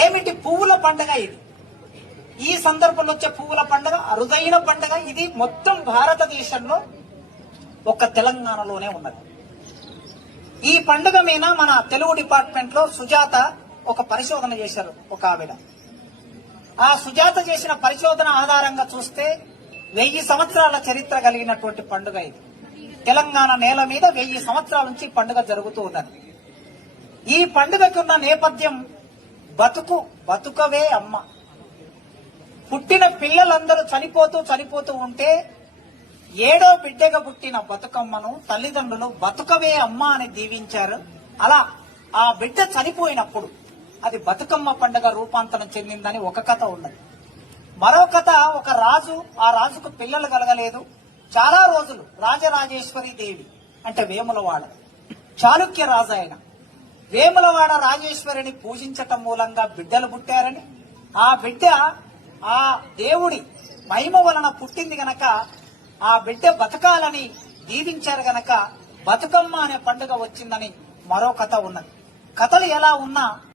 ఏమిటి పువ్వుల పండుగ ఇది. ఈ సందర్భంలో వచ్చే పువ్వుల పండుగ అరుదైన పండుగ. ఇది మొత్తం భారతదేశంలో ఒక తెలంగాణలోనే ఉన్నది. ఈ పండుగ మీద మన తెలుగు డిపార్ట్మెంట్ లో సుజాత ఒక పరిశోధన చేశారు. ఒక ఆవిడ ఆ సుజాత చేసిన పరిశోధన ఆధారంగా చూస్తే 1000 సంవత్సరాల చరిత్ర కలిగినటువంటి పండుగ ఇది. తెలంగాణ నేల మీద 1000 సంవత్సరాల నుంచి పండుగ జరుగుతూ ఉన్నది. ఈ పండుగకి ఉన్న నేపథ్యం బతుకవే అమ్మ. పుట్టిన పిల్లలందరూ చనిపోతూ ఉంటే 7వ బిడ్డగా పుట్టిన బతుకమ్మను తల్లిదండ్రులు బతుకవే అమ్మ అని దీవించారు. అలా ఆ బిడ్డ చనిపోయినప్పుడు అది బతుకమ్మ పండుగ రూపాంతరం చెందిందని ఒక కథ ఉన్నది. మరో కథ, ఒక రాజు, ఆ రాజుకు పిల్లలు కలగలేదు. చాలా రోజులు రాజరాజేశ్వరి దేవి అంటే వేములవాడ చాళుక్య రాజు ఆయన వేములవాడ రాజేశ్వరిని పూజించటం మూలంగా బిడ్డలు పుట్టారని, ఆ బిడ్డ ఆ దేవుడి మహిమ వలన పుట్టింది గనక ఆ బిడ్డ బతకాలని దీవించారు గనక బతుకమ్మ అనే పండుగ వచ్చిందని మరో కథ ఉన్నది. కథలు ఎలా ఉన్నా